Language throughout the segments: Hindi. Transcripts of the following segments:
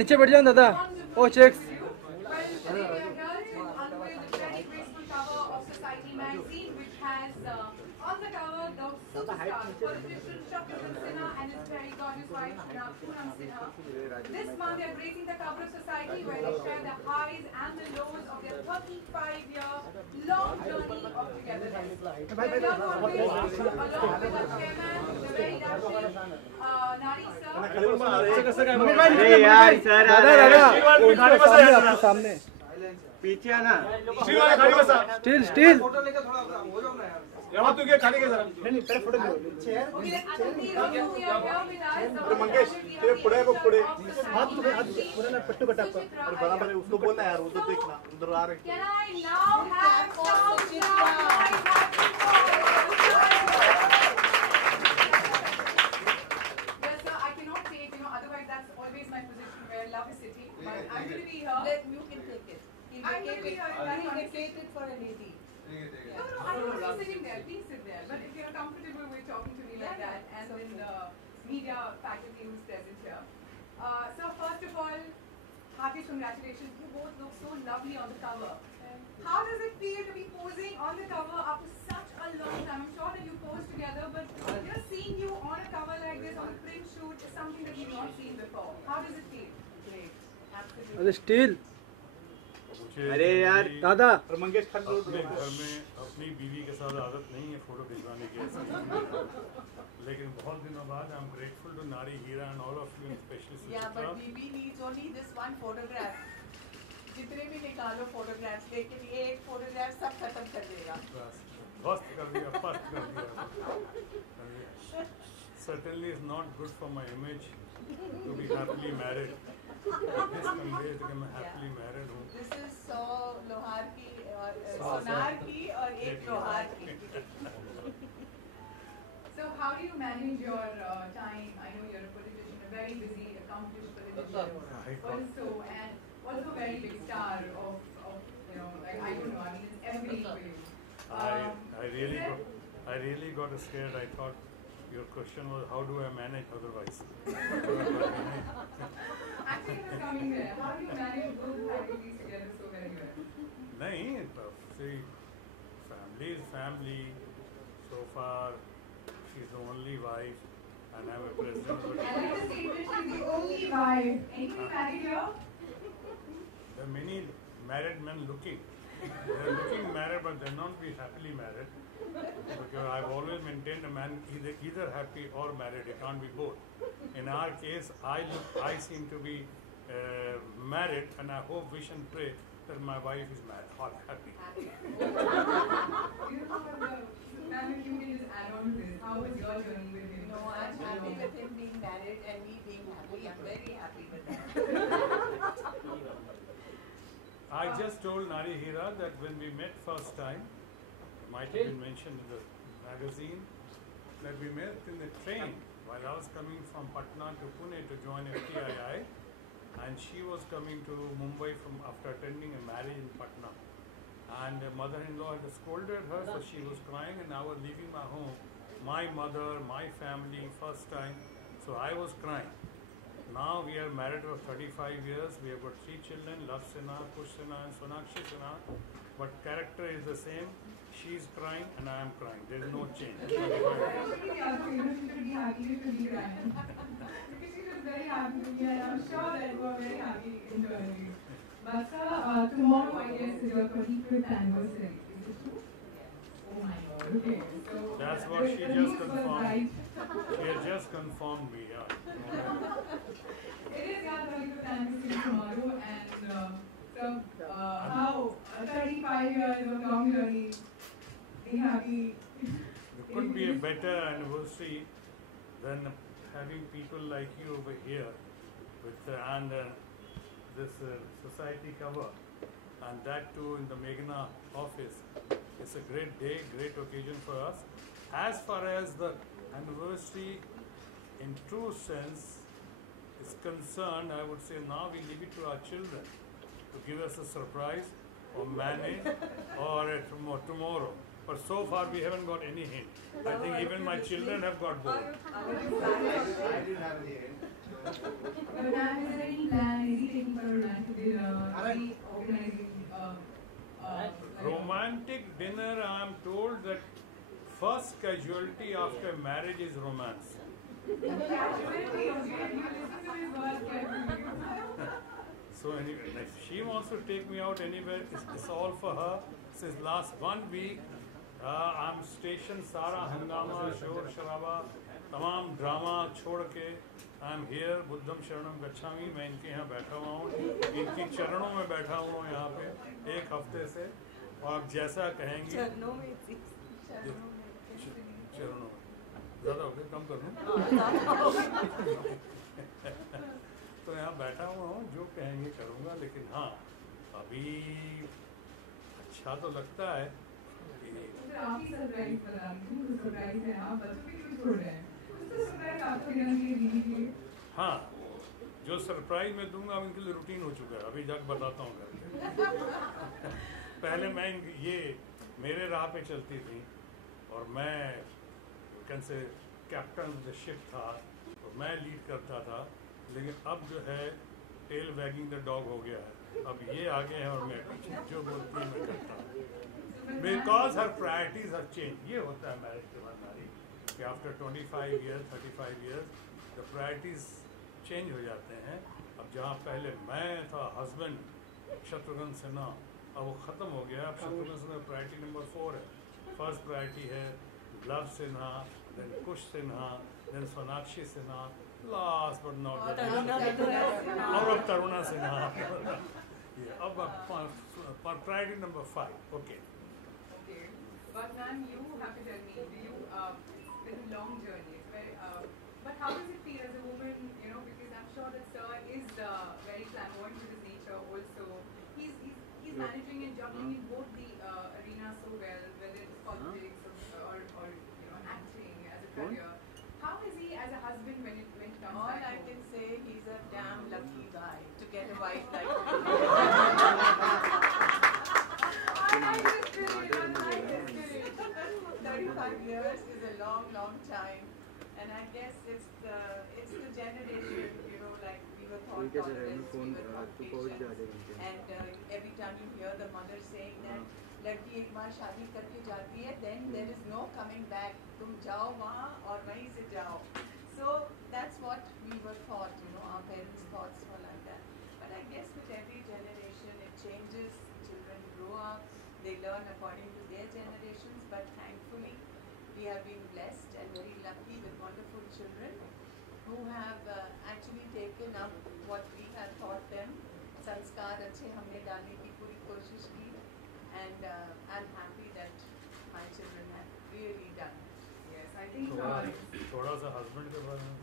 नीचे बैठ जाओ दादा। ओ checks. On the cover, the superstar, politician Shatrughan Sinha and his very gorgeous wife Poonam Sinha. This month they are gracing the cover of Society, where they share the highs and the lows of their 35-year long journey of togetherness. They are here to unveil, along with the chairman, the very dashing Nari sir. अरे यार सर, दादा सामने पीछे आना। स्टील स्टील यहाँ तू क्या खाने के जरा नहीं पहले फोटो मंगेश तेरे पुड़े को पुड़े हाथ पूरा ना पट्टू कटा और बराबर उसको बोलना यार उधर देखना उधर आ रहे Can I now have some Yes sir, I cannot take, otherwise that's always my position where love is city. But I'm going to be here. You can take it. I'm going to be here. Take it for a lady. No, I don't want to sitting there. Please sit there. But if you're comfortable with talking to me like that, and then the media faculty who's present here. So first of all, hearty congratulations. You both look so lovely on the cover. How does it feel to be posing on the cover after such a long time? I'm sure that you posed together, but seeing you on a cover like this on a print shoot is something that we've not seen before. How does it feel? Great. Absolutely. अरे स्टील अरे यार दादा और मंगेश खान अपने घर में अपनी बीवी के साथ आदत नहीं है फोटो खिंचवाने की ऐसा लेकिन बहुत दिनों बाद I am grateful to Nari Hira and all of you specially Yeah, but BB needs only this one photograph. जितने भी निकालो photographs, लेकिन ये एक photograph सब खत्म कर देगा. ध्वस्त कर दिया पस्त कर दिया certainly is not good for my image to be happily married. This conveys that I'm happily married हूँ. This is सौ लोहार की और सोनार की और एक लोहार की. So how do you manage your time? I know you're a politician, a very busy, accomplished politician, also very big star of like I don't know. I mean, it's everything for you. I really got scared. I thought your question was how do I manage otherwise. Actually, it was coming there. How do you manage both faculties together so very well? नहीं, see, family is family. So far, she's the only wife, and I'm a president. I like the statement, she's the only wife. Anybody married here? There are many married men looking. They're looking married, but they're not be happily married. Because I've always maintained a man either happy or married. It can't be both. In our case, I seem to be married, and I hope, wish, and pray that my wife is married, or happy. Family, you can just add on to this. How was your journey with him? No, I'm happy with him being married and me being happy. I'm very happy with that. I just told Nari Hira that when we met first time, might have been mentioned in the magazine, that we met in the train while I was coming from Patna to Pune to join FTII, and she was coming to Mumbai after attending a marriage in Patna. And her mother-in-law had scolded her, so she was crying, and I was leaving my home, my mother, my family, first time, so I was crying. Now we are married for 35 years, we have got 3 children, Love Sinha, Kush Sinha and Sonakshi Sinha, but character is the same. She is crying and I am crying, there is no change. She should be happy, she should be happy, you should be crying. Because she was very happy with me, and I'm sure that you are very happy internally. But sir, tomorrow I guess is your 25th anniversary. Is it true? Oh my God, okay. So That's what she just confirmed. She has just confirmed me, yeah. It is your 25th anniversary tomorrow, and so how 35 years of long journey, being happy. There couldn't be a better anniversary than having people like you over here with this society cover, and that too in the Meghna office. It's a great day, great occasion for us. As far as the anniversary in true sense is concerned, I would say now we leave it to our children to give us a surprise or manage or tomorrow. But so far we haven't got any hint. I think even my children have got bored. I didn't have any hint. But now is there any plan, is be organizing like Romantic dinner, I am told that first casualty after marriage is romance. casualty, okay? You listen to his words carefully. So anyway, if she wants to take me out anywhere, it's all for her. Since last 1 week, I'm stationed सारा हंगामा शोर शराबा तमाम ड्रामा छोड़ के आई एम हियर बुद्धम शरणम गच्छामि मैं इनके यहाँ बैठा हुआ हूँ इनके चरणों में बैठा हुआ हूँ यहाँ पे 1 हफ्ते से और आप जैसा कहेंगी चरणों में चरणों में ज़्यादा हो गया कम कर लूँ तो यहाँ बैठा हुआ हूँ जो कहेंगे करूँगा लेकिन हाँ अभी अच्छा तो लगता है कि सर आप ही सरप्राइज बता रही हूँ सरप्राइज है आप बच्चों पे क्यों छोड़ रहे हैं कुछ तो सरप्राइज आपको देना चाहिए दीदी के लिए हाँ जो सरप्राइज मैं दूंगा अब इनके लिए रूटीन हो चुका है अभी जाकर बताता हूँ करके पहले मैं ये मेरे राह पे चलती थी और मैं can say captain the ship था तो मैं लीड करता था लेकिन अब जो है टेल वैगिंग द डॉग हो गया है अब ये आगे हैं और मैं पीछे जो बोलती है मैं करता हूँ because her priorities her change ये होता है मैरिज के बाद नारी कि after 25 years 35 years the priorities change हो जाते हैं अब जहाँ पहले मैं था हस्बैंड शत्रुघ्न सिन्हा अब वो ख़त्म हो गया अब शत्रुघ्न सिन्हा प्रायोरिटी नंबर 4 है फर्स्ट प्रायोरिटी है Luv Sinha then Kush Sinha then Sonakshi Sinha last but not और अब तरुणा सिन्हा ये अब priority number 5 okay Okay, but ma'am, you have to tell me, do you, it's been a long journey, it's very, but how does it feel as a woman, you know, because I'm sure that sir is very flamboyant with his nature also. He's managing and juggling in both the arenas so well, whether it's politics or you know, acting as a career. How is he as a husband when it comes All back I home? can say, he's a damn lucky guy to get a wife like me. I like this spirit, I like this spirit. 35 years is a long, long time, and I guess it's the generation, you know, like we were taught tolerance, we were taught patience, and every time you hear the mother saying that लड़की एक बार शादी करके जाती है, then there is no coming back. तुम जाओ वहाँ और वहीं से जाओ. So that's what we were taught, you know, our parents' thoughts were like that. But I guess with every generation it changes. Children grow up, they learn according to their generations. But thankfully, we have been blessed and very lucky with wonderful children who have actually taken up what we have taught them. संस्कार अच्छे हमने डालने की पूरी कोशिश की. And I'm happy that my children have really done it. Yes, I think. थोड़ा सा हस्बैंड के बारे में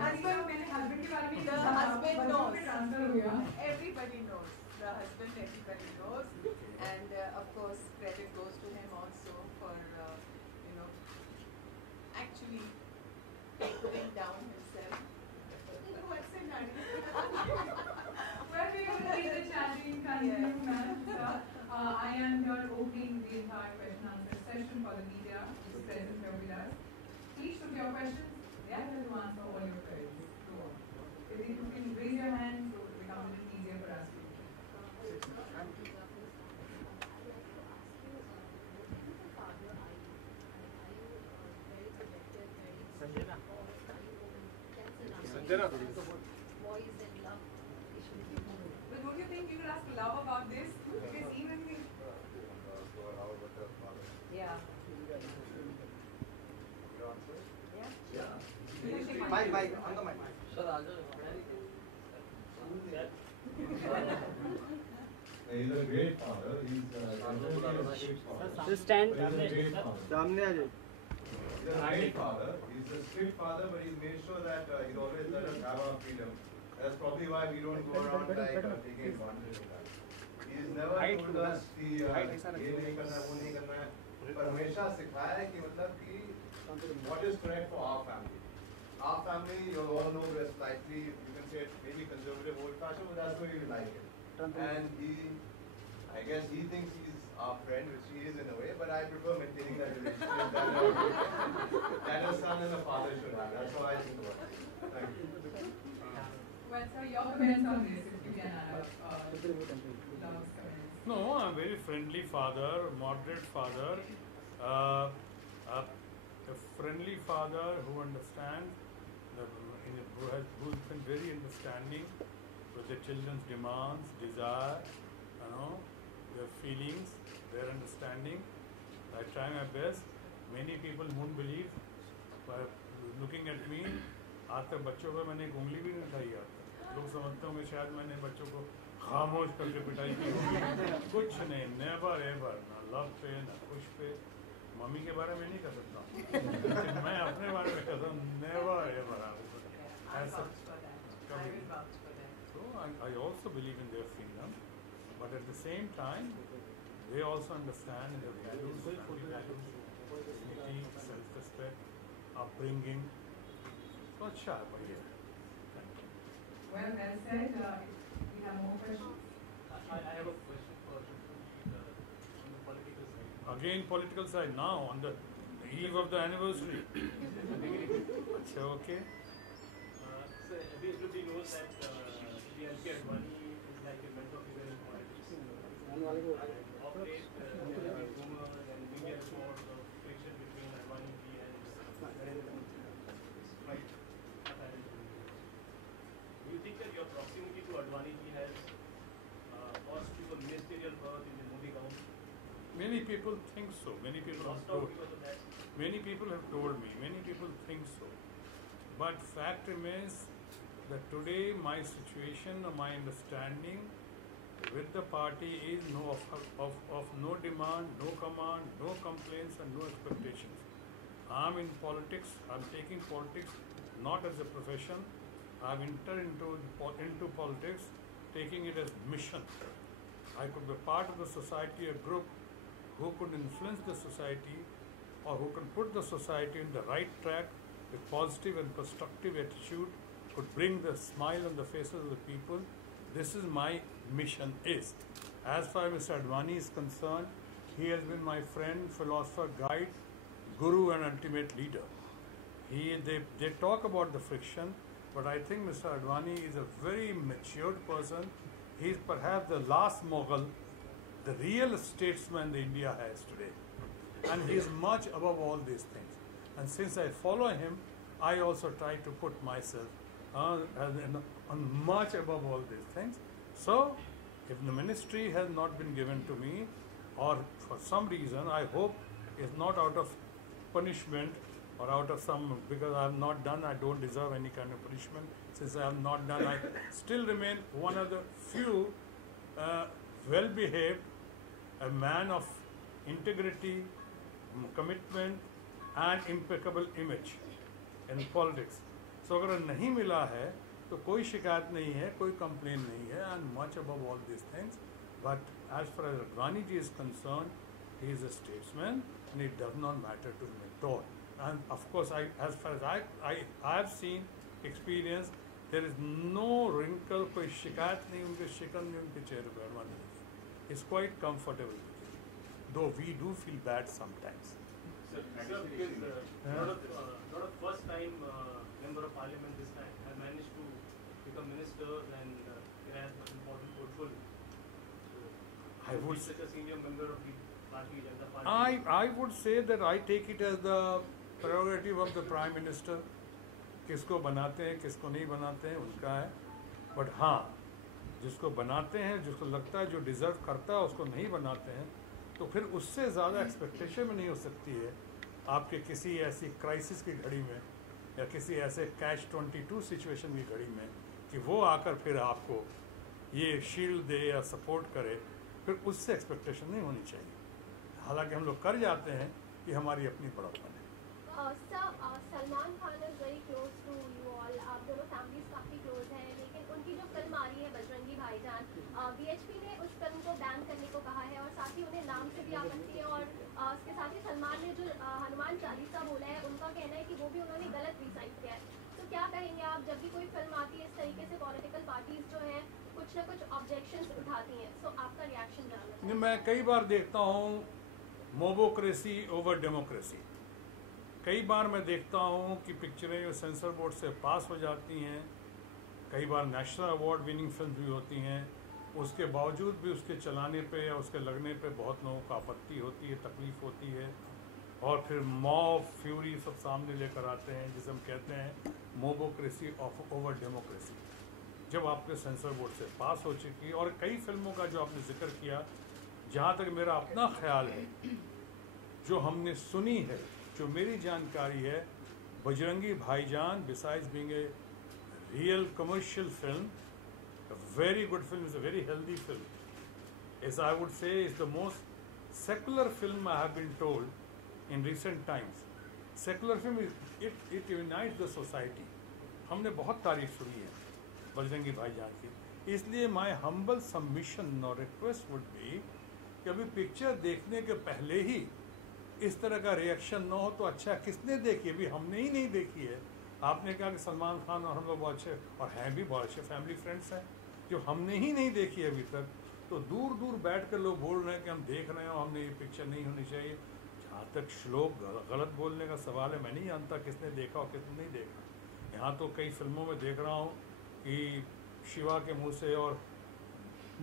हस्बैंड मेरे हस्बैंड के बारे में The husband knows. ट्रांसफर हो गया. Everybody knows. The husband, everybody knows. And of course, credit goes to him also for, you know, actually tapering down himself. What's in that? Well, we will see the chanting continue, ma'am. So, I am here opening the entire question answer session for the media who is present here with us. Please shoot your questions. We are going to answer all your queries. So, if you can raise your hand, so it becomes a little easier for us. Sanjana But don't you think you will ask love about this? Because even the... Yeah. Mike, on the mic. He's a great father. He's a great father. Just stand. He's a great father. सामने आ जाओ. He's a great father. He's a strict father, but he's made sure that he's always let us have our freedom. That's probably why we don't go around like taking advantage of that. He's never told us कि ये नहीं करना है, वो नहीं करना है, पर हमेशा सिखाया है कि मतलब कि what is correct for our family. Our family, you all know, we're slightly, you can say, maybe conservative, old-fashioned, but that's the way we like it. And I guess he thinks he's our friend, which he is in a way, but I prefer maintaining that relationship that a son and a father should have. That's how I think about it. Thank you. Well, sir, your comments on this, if you Indian loves communists. No, I'm very friendly father, moderate father, a friendly father who understands, who's been very understanding with the children's demands, desire, their feelings, their understanding. I try my best. Many people won't believe, but looking at me, आज तक बच्चों पर मैंने एक उंगली भी नहीं उठाई आज तक। लोग समझते होंगे शायद मैंने बच्चों को खामोश करके पिटाई की होगी। कुछ नहीं, never ever, ना लव पे ना कुछ पे। मम्मी के बारे में नहीं कर सकता, लेकिन मैं अपने बारे में कहता हूँ never ever। I vouch for that. I will vouch for that. So I also believe in their freedom, but at the same time, they also understand the values, dignity, self-respect, upbringing. So अच्छा है भैया। Well said. We have more questions. I have a question for on the political side. Again, political side now on the eve of the anniversary. अच्छा, okay. So everybody knows that DLK Advani is like a mentor figure in politics. Of late, rumors and media reports of friction between Advani ji and Narendra Modi. Right. Do you think that your proximity to Advani ji has cost you a ministerial berth in the Modi government? Many people think so. Many people have Lost out told. because of that? Many people have told me. Many people think so. But fact remains that today my situation or my understanding with the party is of no demand, no command, no complaints and no expectations. I'm in politics, I'm taking politics not as a profession, I've entered into politics taking it as mission. I could be part of the society, a group who could influence the society or who can put the society in the right track with positive and constructive attitude, could bring the smile on the faces of the people. This is my mission is. As far as Mr. Advani is concerned, he has been my friend, philosopher, guide, guru and ultimate leader. They talk about the friction, but I think Mr. Advani is a very matured person. He is perhaps the last Mughal, the real statesman that India has today. And he is much above all these things. And since I follow him, I also try to put myself on much above all these things. So, if the ministry has not been given to me, or for some reason, I hope it's not out of punishment or out of some, because I have not done, I don't deserve any kind of punishment. Since I have not done, I still remain one of the few well-behaved, a man of integrity, commitment and impeccable image in politics. So अगर नहीं मिला है तो कोई शिकायत नहीं है, कोई complaint नहीं है, and much above all these things. But as far as Advani ji is concerned, he is a statesman and it does not matter to him at all. And of course, as far as I have seen, experienced, there is no wrinkle, कोई शिकायत नहीं उनके शिकन नहीं उनके चेहरे पर Advani ji. It's quite comfortable, though we do feel bad sometimes. Sir, because not a first-time member of parliament this time has managed to become minister and he has an important portfolio. I would such a senior member of the party, Janata Party. I would say that I take it as the prerogative of the Prime Minister. किसको बनाते हैं, किसको नहीं बनाते हैं, उनका है. But हाँ, जिसको बनाते हैं, जिसको लगता है जो डिजर्व करता है, उसको नहीं बनाते हैं, तो फिर उससे ज़्यादा एक्सपेक्टेशन में नहीं हो सकती है आपके किसी ऐसी क्राइसिस की घड़ी में या किसी ऐसे कैच 22 सिचुएशन की घड़ी में कि वो आकर फिर आपको ये शील्ड दे या सपोर्ट करे, फिर उससे एक्सपेक्टेशन नहीं होनी चाहिए. हालांकि हम लोग कर जाते हैं कि हमारी अपनी बड़प्पन है. Salman Khan is very close to you all, आप दोनों फैमिलीज काफ़ी क्लोज हैं, लेकिन उनकी जो फिल्म आ रही है बजरंगी भाईजान, बीएचपी ने उस फिल्म को बैन करने को कहा है और साथ ही उन्हें नाम से भी आपत्ति है. और उसके साथ ही सलमान ने जो हनुमान चालीसा बोला है, उनका कहना है कि वो भी उन्होंने गलत रिसाइट किया है. तो क्या कहेंगे आप, जब भी कोई फिल्म आती है इस तरीके से पॉलिटिकल पार्टीज जो हैं कुछ ना कुछ ऑब्जेक्शंस उठाती हैं, तो आपका रिएक्शन जानना है. मैं कई बार देखता हूँ मोबोक्रेसी ओवर डेमोक्रेसी. कई बार मैं देखता हूँ कि पिक्चरें जो सेंसर बोर्ड से पास हो जाती हैं कई बार नेशनल अवार्ड विनिंग फिल्म भी होती हैं, उसके बावजूद भी उसके चलाने पे या उसके लगने पे बहुत लोगों को आपत्ति होती है, तकलीफ़ होती है, और फिर मॉब फ्यूरी सब सामने लेकर आते हैं, जिसे हम कहते हैं मोबोक्रेसी ऑफ ओवर डेमोक्रेसी। जब आपके सेंसर बोर्ड से पास हो चुकी, और कई फिल्मों का जो आपने जिक्र किया, जहाँ तक मेरा अपना ख्याल है, जो हमने सुनी है, जो मेरी जानकारी है, बजरंगी भाईजान besides being a real commercial film, a very good film, is a very healthy film, as I would say is the most secular film I have been told in recent times. Secular film it unites the society. हमने बहुत तारीफ सुनी है बजरंगी भाईजान की, इसलिए my humble submission or request would be कि अभी पिक्चर देखने के पहले ही इस तरह का रिएक्शन न हो तो अच्छा। किसने देखी है? अभी हमने ही नहीं देखी है। आपने कहा कि सलमान खान और हम लोग बहुत अच्छे, और हैं भी बहुत अच्छे फैमिली फ्रेंड्स हैं, जो हमने ही नहीं देखी है अभी तक, तो दूर दूर बैठ कर लोग बोल रहे हैं कि हम देख रहे हैं और हमने ये पिक्चर नहीं होनी चाहिए। जहाँ तक श्लोक गलत बोलने का सवाल है, मैं नहीं जानता किसने देखा और किसने नहीं देखा। यहाँ तो कई फिल्मों में देख रहा हूँ कि शिवा के मुंह से और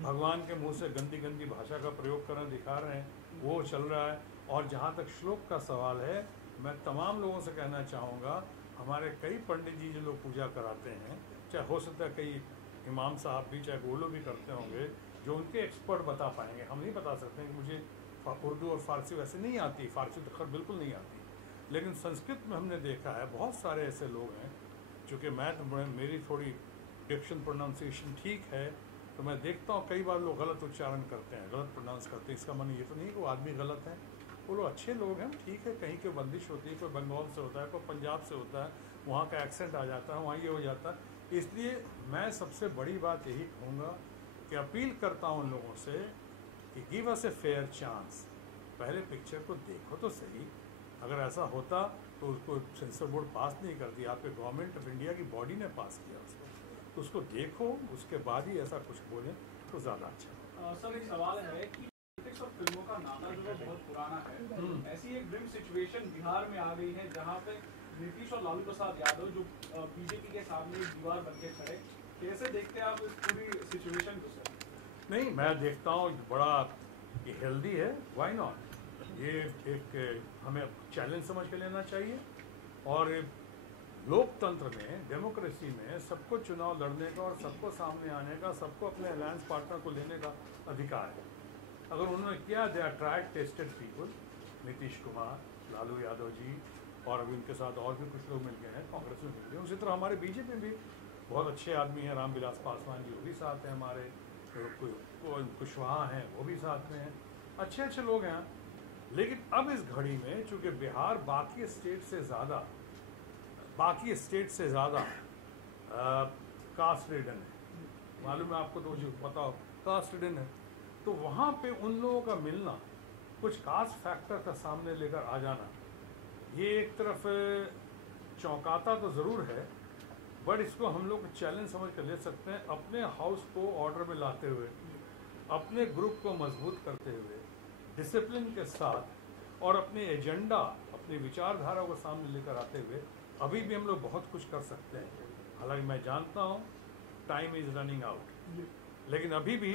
भगवान के मुंह से गंदी गंदी भाषा का प्रयोग करना दिखा रहे हैं, वो चल रहा है। और जहाँ तक श्लोक का सवाल है, मैं तमाम लोगों से कहना चाहूँगा, हमारे कई पंडित जी जो लोग पूजा कराते हैं, चाहे हो सकता है कई इमाम साहब भी, चाहे वो लोग भी करते होंगे, जो उनके एक्सपर्ट बता पाएंगे। हम नहीं बता सकते हैं कि मुझे उर्दू और फ़ारसी वैसे नहीं आती, फ़ारसी तो खैर बिल्कुल नहीं आती, लेकिन संस्कृत में हमने देखा है बहुत सारे ऐसे लोग हैं, चूँकि मेरी थोड़ी डिक्शन प्रोनाउंसिएशन ठीक है, तो मैं देखता हूँ कई बार लोग गलत उच्चारण करते हैं, गलत प्रोनाउंस करते हैं। इसका मन ये तो नहीं कि वो आदमी गलत है, वो लोग अच्छे लोग हैं, ठीक है, कहीं की बंदिश होती है, कोई बंगाल से होता है, कोई पंजाब से होता है, वहाँ का एक्सेंट आ जाता है, वहाँ ये हो जाता है। इसलिए मैं सबसे बड़ी बात यही कहूँगा कि अपील करता हूँ उन लोगों से कि give us a fair chance, पहले पिक्चर को देखो तो सही। अगर ऐसा होता तो उसको सेंसर बोर्ड पास नहीं करती, आपके गवर्नमेंट ऑफ इंडिया की बॉडी ने पास किया उसको, तो उसको देखो, उसके बाद ही ऐसा कुछ बोलें तो ज़्यादा अच्छा। सर एक सवाल है कि पॉलिटिक्स और फिल्मों का नाता जो है बहुत पुराना है, ऐसी एक ड्रीम सिचुएशन बिहार में आ गई है जहाँ पे नीतीश और लालू प्रसाद यादव जो बीजेपी के सामने एक दीवार बन के खड़े, कैसे देखते हैं आप इस पूरी सिचुएशन को सर? नहीं, मैं देखता हूँ बड़ा ये हेल्दी है, व्हाई नॉट। ये एक हमें चैलेंज समझ के लेना चाहिए, और लोकतंत्र में, डेमोक्रेसी में सबको चुनाव लड़ने का और सबको सामने आने का, सबको अपने अलायंस पार्टनर को लेने का अधिकार है। अगर उन्होंने किया, they are tried tested people, Nitish Kumar, Lalu Yadav ji, और अभी उनके साथ और भी कुछ लोग मिल गए हैं, कांग्रेस में मिल गए। उसी तरह हमारे बीजेपी में भी बहुत अच्छे आदमी हैं, रामविलास पासवान जी, वो भी साथ हैं, हमारे कुशवाहा हैं, वो भी साथ में हैं, अच्छे अच्छे लोग हैं। लेकिन अब इस घड़ी में चूँकि बिहार बाकी स्टेट से ज़्यादा कास्ट रिडन है, मालूम है आपको, तो जो पता हो कास्ट रिडन है, तो वहाँ पे उन लोगों का मिलना, कुछ कास्ट फैक्टर का सामने लेकर आ जाना, ये एक तरफ चौंकाता तो ज़रूर है, बट इसको हम लोग चैलेंज समझ कर ले सकते हैं। अपने हाउस को ऑर्डर में लाते हुए, अपने ग्रुप को मजबूत करते हुए, डिसिप्लिन के साथ, और अपने एजेंडा, अपनी विचारधारा को सामने लेकर आते हुए, अभी भी हम लोग बहुत कुछ कर सकते हैं। हालांकि मैं जानता हूँ टाइम इज़ रनिंग आउट, लेकिन अभी भी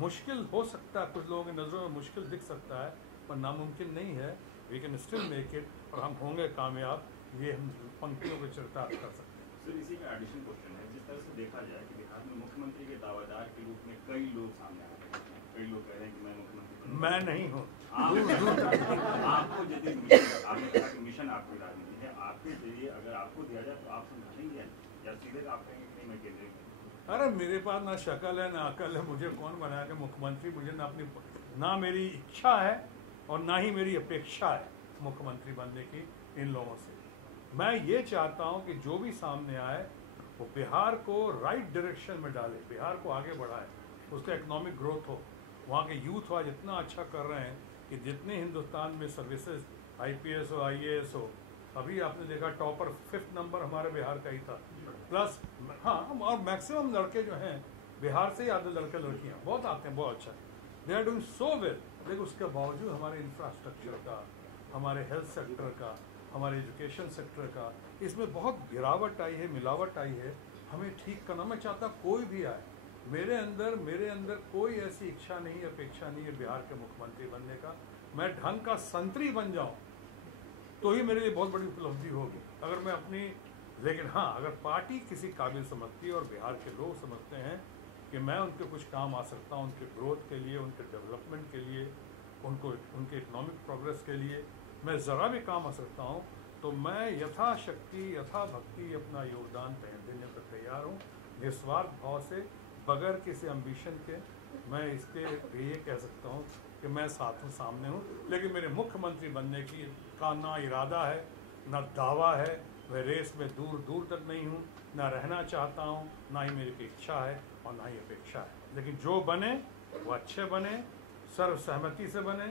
मुश्किल हो सकता है, कुछ लोगों की नज़रों में मुश्किल दिख सकता है, पर नामुमकिन नहीं है। We can still make it, और हम होंगे कामयाब, ये हम पंक्तियों को चरितार्थ कर सकते हैं। सर इसी का एडिशन क्वेश्चन है, जिस तरह से देखा जाए कि बिहार में मुख्यमंत्री के दावेदार के रूप में कई लोग सामने आ रहे हैं, कई लोग कह रहे हैं कि मैं मुख्यमंत्री, मैं नहीं हूँ। आपको यदि मिशन, आपने कहा कि मिशन आपकी राजनीति है, आपके जरिए अगर आपको दिया जाए तो आप संभालेंगे या सीधे आप कहेंगे कि नहीं मैं केंद्रीय? अरे मेरे पास ना शक्ल है ना अकल है, मुझे कौन बनाया कि मुख्यमंत्री, मुझे ना अपनी, ना मेरी इच्छा है और ना ही मेरी अपेक्षा है मुख्यमंत्री बनने की इन लोगों से। मैं ये चाहता हूँ कि जो भी सामने आए वो बिहार को राइट डायरेक्शन में डाले, बिहार को आगे बढ़ाए, उसका इकोनॉमिक ग्रोथ हो, वहाँ के यूथ आज इतना अच्छा कर रहे हैं कि जितने हिंदुस्तान में सर्विसेज, IPS हो, IAS हो, अभी आपने देखा टॉपर 5th नंबर हमारे बिहार का ही था, प्लस हाँ, और मैक्सिमम लड़के जो हैं बिहार से ही आते, लड़के लड़कियाँ बहुत आते हैं, बहुत अच्छा, they are doing so well. लेकिन उसके बावजूद हमारे इंफ्रास्ट्रक्चर का, हमारे हेल्थ सेक्टर का, हमारे एजुकेशन सेक्टर का, इसमें बहुत गिरावट आई है, मिलावट आई है। हमें ठीक करना। मैं चाहता कोई भी आए, मेरे अंदर कोई ऐसी इच्छा नहीं, अपेक्षा नहीं है बिहार के मुख्यमंत्री बनने का। मैं ढंग का संतरी बन जाऊं तो ही मेरे लिए बहुत बड़ी उपलब्धि होगी। अगर मैं अपनी, लेकिन हाँ, अगर पार्टी किसी काबिल समझती है और बिहार के लोग समझते हैं कि मैं उनके कुछ काम आ सकता हूँ, उनके ग्रोथ के लिए, उनके डेवलपमेंट के लिए, उनके इकोनॉमिक प्रोग्रेस के लिए मैं ज़रा भी काम आ सकता हूँ, तो मैं यथाशक्ति यथा भक्ति अपना योगदान देने पर तैयार हूँ, निस्वार्थ भाव से, बगैर किसी एम्बिशन के। मैं इसके ये कह सकता हूँ कि मैं सामने हूँ, लेकिन मेरे मुख्यमंत्री बनने का ना इरादा है, ना दावा है। मैं रेस में दूर तक नहीं हूँ, ना रहना चाहता हूँ, ना ही मेरी की इच्छा है और ना ही अपेक्षा है। लेकिन जो बने वो अच्छे बने, सर्वसहमति से बने,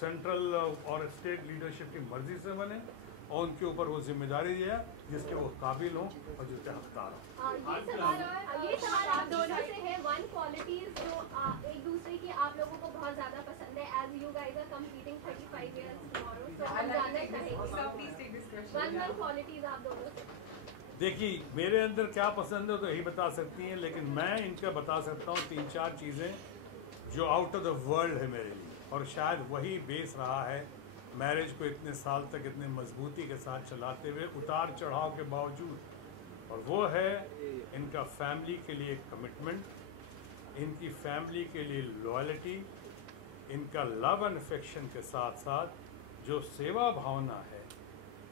सेंट्रल और स्टेट लीडरशिप की मर्जी से बने, और उनके ऊपर वो जिम्मेदारी दिया जिसके वो काबिल हों और जिसके हकदार हों। ये सवाल आप दोनों से है, वन क्वालिटीज जो एक दूसरे की आप लोगों को बहुत ज्यादा पसंद है, as you guys are completing 35 years tomorrow, so हम जानना चाहेंगे वन क्वालिटीज आप दोनों से। देखिए, मेरे अंदर क्या पसंद है तो यही बता सकती हैं, लेकिन मैं इनका बता सकता हूँ 3-4 चीज़ें जो आउट ऑफ द वर्ल्ड है मेरे लिए, और शायद वही बेस रहा है मैरिज को इतने साल तक इतने मजबूती के साथ चलाते हुए, उतार चढ़ाव के बावजूद। और वो है इनका फैमिली के लिए कमिटमेंट, इनकी फैमिली के लिए लॉयल्टी, इनका लव एंड अफेक्शन के साथ साथ जो सेवा भावना है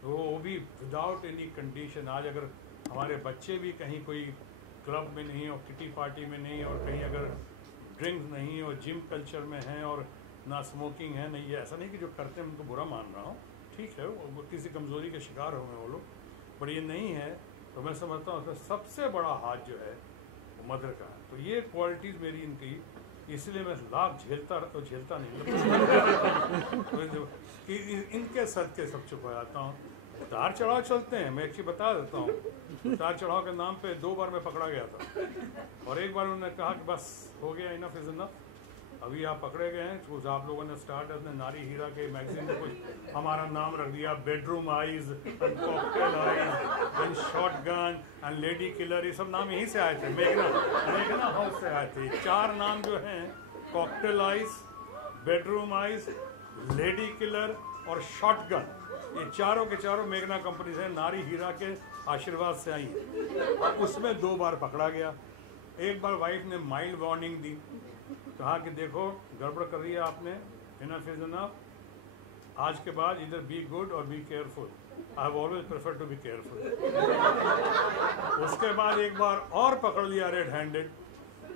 वो भी विदाउट एनी कंडीशन। आज अगर हमारे बच्चे भी कहीं कोई क्लब में नहीं और किटी पार्टी में नहीं और कहीं अगर ड्रिंक्स नहीं और जिम कल्चर में हैं और ना स्मोकिंग है, नहीं, ऐसा नहीं कि जो करते हैं उनको बुरा मान रहा हूँ, ठीक है, वो किसी कमज़ोरी के शिकार हो गए वो लोग, पर ये नहीं है। तो मैं समझता हूँ सबसे बड़ा हाथ जो है वो मदर का है। तो ये क्वालिटीज़ मेरी इनकी, इसलिए मैं लाभ झेलता नहीं तो कि इनके सदके सब चुप हो जाता हूँ। उतार चढ़ाव चलते हैं, मैं एक चीज़ बता देता हूँ, उतार चढ़ाव के नाम पे 2 बार मैं पकड़ा गया था, और एक बार उन्होंने कहा कि बस हो गया, इनफ इज़ इनफ, अभी आप पकड़े गए हैं। कुछ आप लोगों ने स्टार्ट अपने नारी हीरा के मैगजीन में कुछ हमारा नाम रख दिया, bedroom eyes and cocktail eyes and shotgun and lady killer, ये सब नाम यहीं से आए थे, मेघना हाउस से आए थे। 4 नाम जो हैं, cocktail eyes, bedroom eyes, lady killer और शॉटगन, ये चारों के चारों मेघना कंपनी से नारी हीरा के आशीर्वाद से आई है। और उसमें 2 बार पकड़ा गया। एक बार वाइफ ने माइल्ड वार्निंग दी, कहा कि देखो गड़बड़ कर रही है आपने, इनफ इज इनफ, आज के बाद इधर बी गुड और be careful, I have always prefer to be careful. उसके बाद एक बार और पकड़ लिया रेड हैंडेड।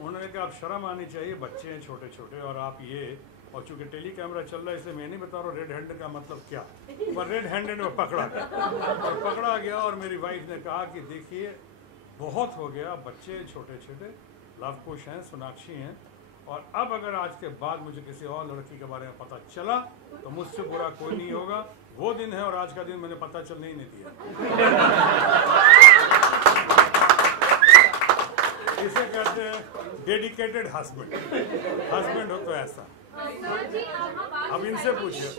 उन्होंने कहा आप शर्म आनी चाहिए, बच्चे हैं छोटे छोटे और आप ये, और चूंकि टेली कैमरा चल रहा है इसलिए मैं नहीं बता रहा हूँ रेड हैंडेड का मतलब क्या, पर रेड हैंडेड में पकड़ा गया। और मेरी वाइफ ने कहा कि देखिए बहुत हो गया, बच्चे छोटे छोटे, लवकुश हैं, सोनाक्षी हैं, और अब अगर आज के बाद मुझे किसी और लड़की के बारे में पता चला तो मुझसे बुरा कोई नहीं होगा। वो दिन है और आज का दिन मैंने पता चलने ही नहीं दिया। इसे कहते हैं डेडिकेटेड हस्बैंड हो तो ऐसा। अब इनसे पूछिए,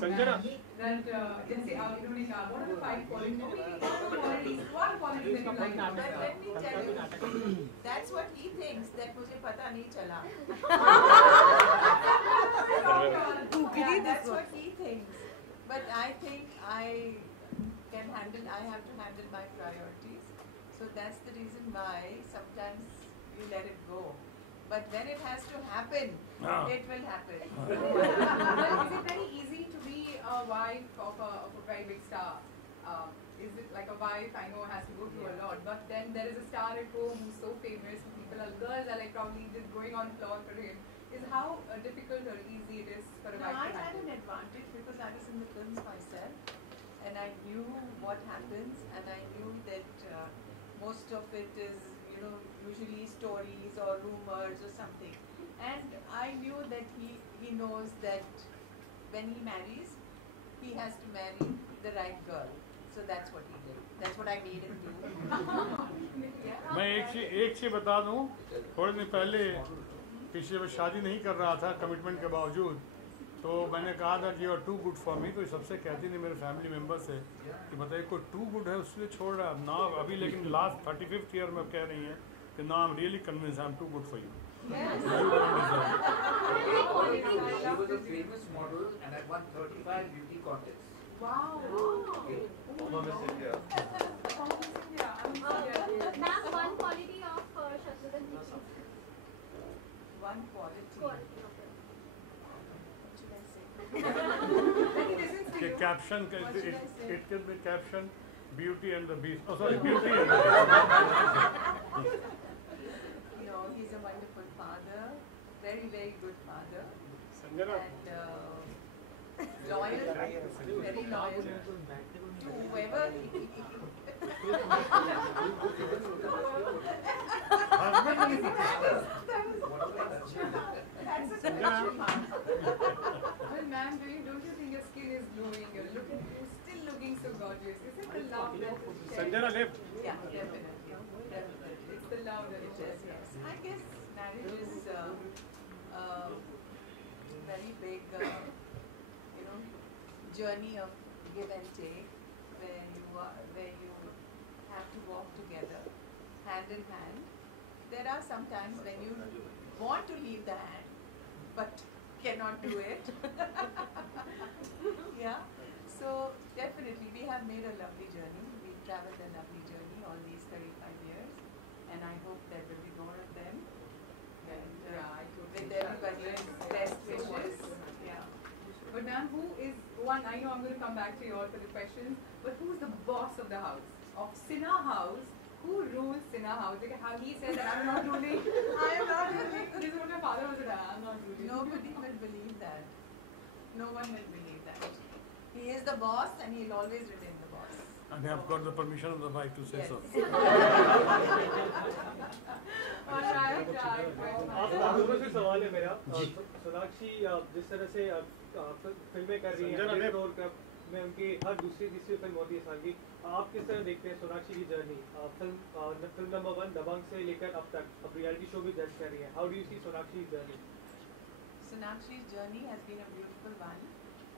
संजना जैसे इन्होंने कहा what are the 5 qualities? One quality that you like about But her? let me tell you, that's what he thinks, that मुझे पता नहीं चला. Yeah, that's what he thinks. But I think I have to handle my priorities. So that's the reason why sometimes you let it go. But when it has to happen, it will happen. Is it very easy to be a wife of a very big star? Is it like a wife, I know, has to go through a lot, but then there is a star at home who's so famous, girls are like probably just going on floor for him. Is how difficult or easy it is for a wife to I had handle? an advantage because I was in the films myself, and I knew what happens, and I knew that most of it is, usually stories or rumors or something. And I knew that he knows that when he marries, he has to marry the right girl. So that's what he did. That's what I made him do. मैं एक चीज बता दूं, थोड़े दिन पहले पिछले में शादी नहीं कर रहा था कमिटमेंट के बावजूद, तो मैंने कहा था कि you are too good for me, तो सबसे कहती थी मेरे फैमिली मेम्बर से कि बताइए कोई टू गुड है उससे छोड़ रहा है ना अभी, लेकिन लास्ट 35th ईयर में कह रही हैं कि ना I am really convince I am too good for you. She was a famous model and had won 35 beauty contests. Wow. Miss India. Ma'am, one quality of Shatrughan Ji. One quality. Quality of it. What should I say? कि caption What should I say? It can be caption beauty and the beast, oh sorry, beauty and the beast. You know, he's a wonderful father, very, very good father. Sanjana. And loyal, very loyal to whoever That's a question mark. Well, ma'am, don't you think your skin is glowing? You're still looking so gorgeous. Is it the love that is shared? Sanjana, left. Yeah, definitely. It's the love that is shared. Yes. I guess marriage is very big, journey of give and take, where you have to walk together, hand in hand. There are some times when you want to leave the hand, but cannot do it. Yeah. So definitely, we have made a lovely journey. We've traveled a lovely journey all these 35 years, and I hope there will be more of them. And with everybody's best wishes. Yeah. But ma'am, who is one? I know I'm going to come back to you all for the questions. But who's the boss of the house of Sinha House? Who rules Sinha House? Like how he says that I'm not ruling. I am not ruling. This is what my father was saying. I'm not ruling. Nobody will believe that. No one will believe that. He is the boss, and he'll always remain the boss. And I've got the permission of the wife to say Yes. so. All right. आप दोनों से सवाल है मेरा। सोनाक्षी जिस तरह से फिल्में कर रही हैं, रोल में उनकी हर दूसरी तीसरी फिल्म होती है साल की, आप किस तरह देखते हैं सोनाक्षी की जर्नी? फिल्म नंबर 1 दबंग से लेकर अब तक, अब रियलिटी शो भी जज कर रही हैं। How do you see Sonakshi journey? Sonakshi's journey has been a beautiful one,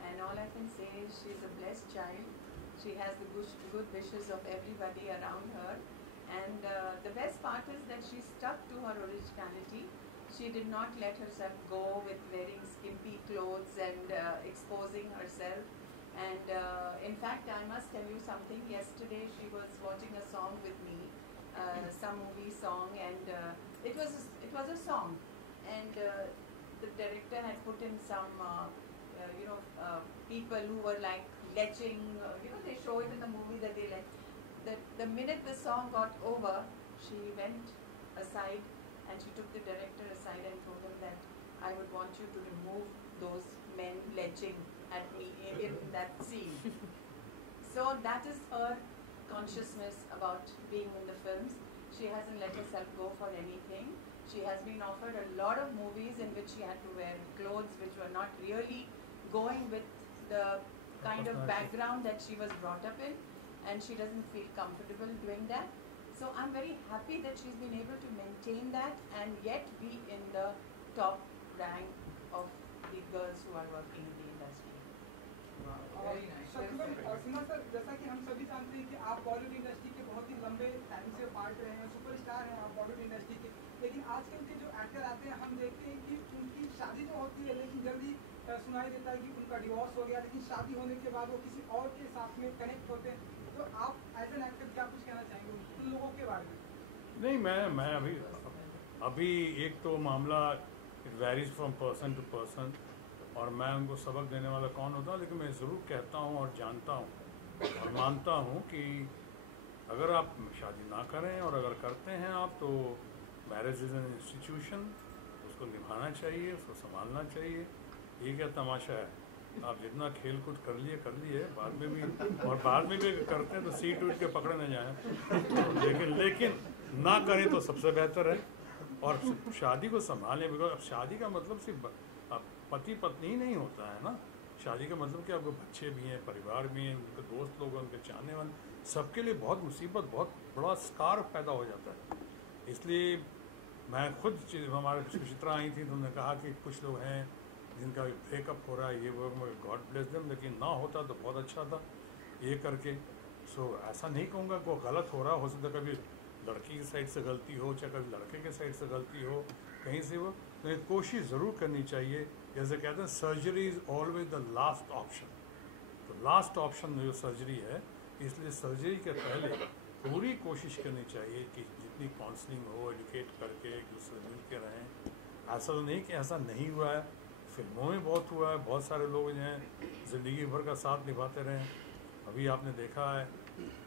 and all I can say is she's a blessed child. She has the good wishes of everybody around her, and the best part is that she stuck to her originality. She did not let herself go with wearing skimpy clothes and exposing herself. And in fact, I must tell you something. Yesterday, she was watching a song with me, some movie song, and it was a song, and the director had put in some people who were like leching. They show it in the movie that they lech. The minute the song got over, she went aside and she took the director aside and told him that I would want you to remove those men leching at me in that scene. So that is her consciousness about being in the films. She hasn't let herself go for anything. She has been offered a lot of movies in which she had to wear clothes which were not really going with the kind of background that she was brought up in, and she doesn't feel comfortable doing that. So I'm very happy that she's been able to maintain that and yet be in the top rank of the girls who are working in the industry. Very nice. Sinha sir, जैसा कि हम सभी जानते हैं कि आप बॉलीवुड इंडस्ट्री के बहुत ही लंबे टाइम से पार्ट रहे हैं, सुपरस्टार हैं आप बॉलीवुड इंडस्ट्री के, लेकिन आजकल के जो एक्टर आते हैं हम देखते हैं कि उनकी शादी तो होती है लेकिन जल्दी सुनाई देता है कि उनका डिवोर्स हो गया, लेकिन शादी होने के बाद वो किसी और के साथ में कनेक्ट होते हैं। तो आप एज एन एक्टर क्या कुछ कहना चाहेंगे उन लोगों के बारे में? नहीं, मैं अभी एक तो मामला it varies from person to person, और मैं उनको सबक देने वाला कौन होता, लेकिन मैं ज़रूर कहता हूँ और जानता हूँ और मानता हूँ कि अगर आप शादी ना करें और अगर करते हैं आप, तो मैरिज इज़ एन इंस्टीट्यूशन, उसको निभाना चाहिए, उसको संभालना चाहिए। ये क्या तमाशा है, आप जितना खेल कूद कर लिए बाद में भी करते हैं तो सीट उठ के पकड़े न जाएं, लेकिन ना करें तो सबसे बेहतर है। और शादी को संभालें, बिकॉज अब शादी का मतलब सिर्फ पति पत्नी ही नहीं होता है ना, शादी का मतलब कि आपके बच्चे भी हैं, परिवार भी हैं, उनके दोस्त लोग, उनके चाहने वाले, सबके लिए बहुत मुसीबत, बहुत बड़ा स्कार पैदा हो जाता है। इसलिए मैं खुद, हमारे सुचित्रा आई थी तो उन्होंने कहा कि कुछ लोग हैं जिनका ब्रेकअप हो रहा है, ये वो, गॉड ब्लेस देम, लेकिन ना होता तो बहुत अच्छा था ये करके। सो ऐसा नहीं कहूँगा कि वो गलत हो सकता कभी लड़की की साइड से गलती हो, चाहे कभी लड़के के साइड से गलती हो, कहीं से वो, लेकिन कोशिश ज़रूर करनी चाहिए। जैसे कहते हैं surgery is always the last option, तो लास्ट ऑप्शन जो सर्जरी है, इसलिए सर्जरी के पहले पूरी कोशिश करनी चाहिए कि जितनी काउंसलिंग हो, एडुकेट करके एक दूसरे मिल के रहें। ऐसा तो नहीं कि ऐसा नहीं हुआ है, फिल्मों में बहुत हुआ है, बहुत सारे लोग जो हैं ज़िंदगी भर का साथ निभाते रहे। अभी आपने देखा है,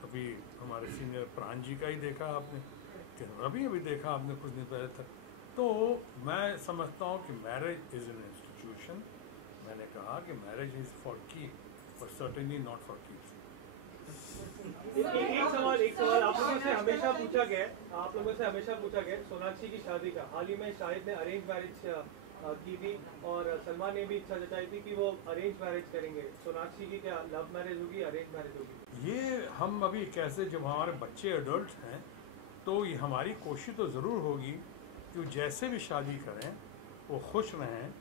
अभी हमारे सीनियर प्राण जी का ही देखा आपने, अभी देखा आपने कुछ दिन पहले तक। तो मैं समझता हूँ कि मैरिज इज़ एन इंस्टीट्यूशन। मैंने कहा कि marriage is for keep, but certainly not for keeps. एक सवाल आप लोगों से हमेशा पूछा गया, सोनाक्षी की शादी का। हाल ही में शाहिद ने अरेंज मैरिज की थी और सलमान ने भी इच्छा जताई थी कि वो अरेंज मैरिज करेंगे। सोनाक्षी की क्या लव मैरिज होगी, अरेंज मैरिज होगी? ये हम अभी कैसे, जब हमारे बच्चे एडल्ट हैं तो ये हमारी कोशिश तो ज़रूर होगी कि जैसे भी शादी करें वो खुश रहें